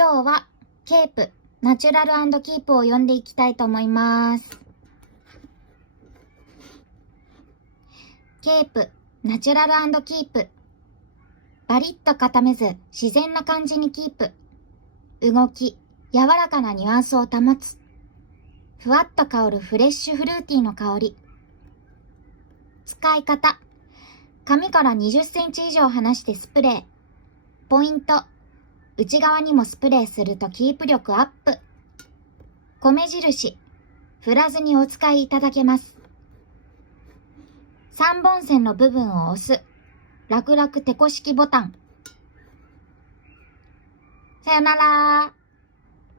今日はケープナチュラル&キープを読んでいきたいと思います。ケープナチュラル&キープ。バリッと固めず自然な感じにキープ。動き、柔らかなニュアンスを保つ。ふわっと香るフレッシュフルーティーの香り。使い方。紙から20センチ以上離してスプレー。ポイント。内側にもスプレーするとキープ力アップ。米印。振らずにお使いいただけます。3本線の部分を押す。楽々テコ式ボタン。さよなら。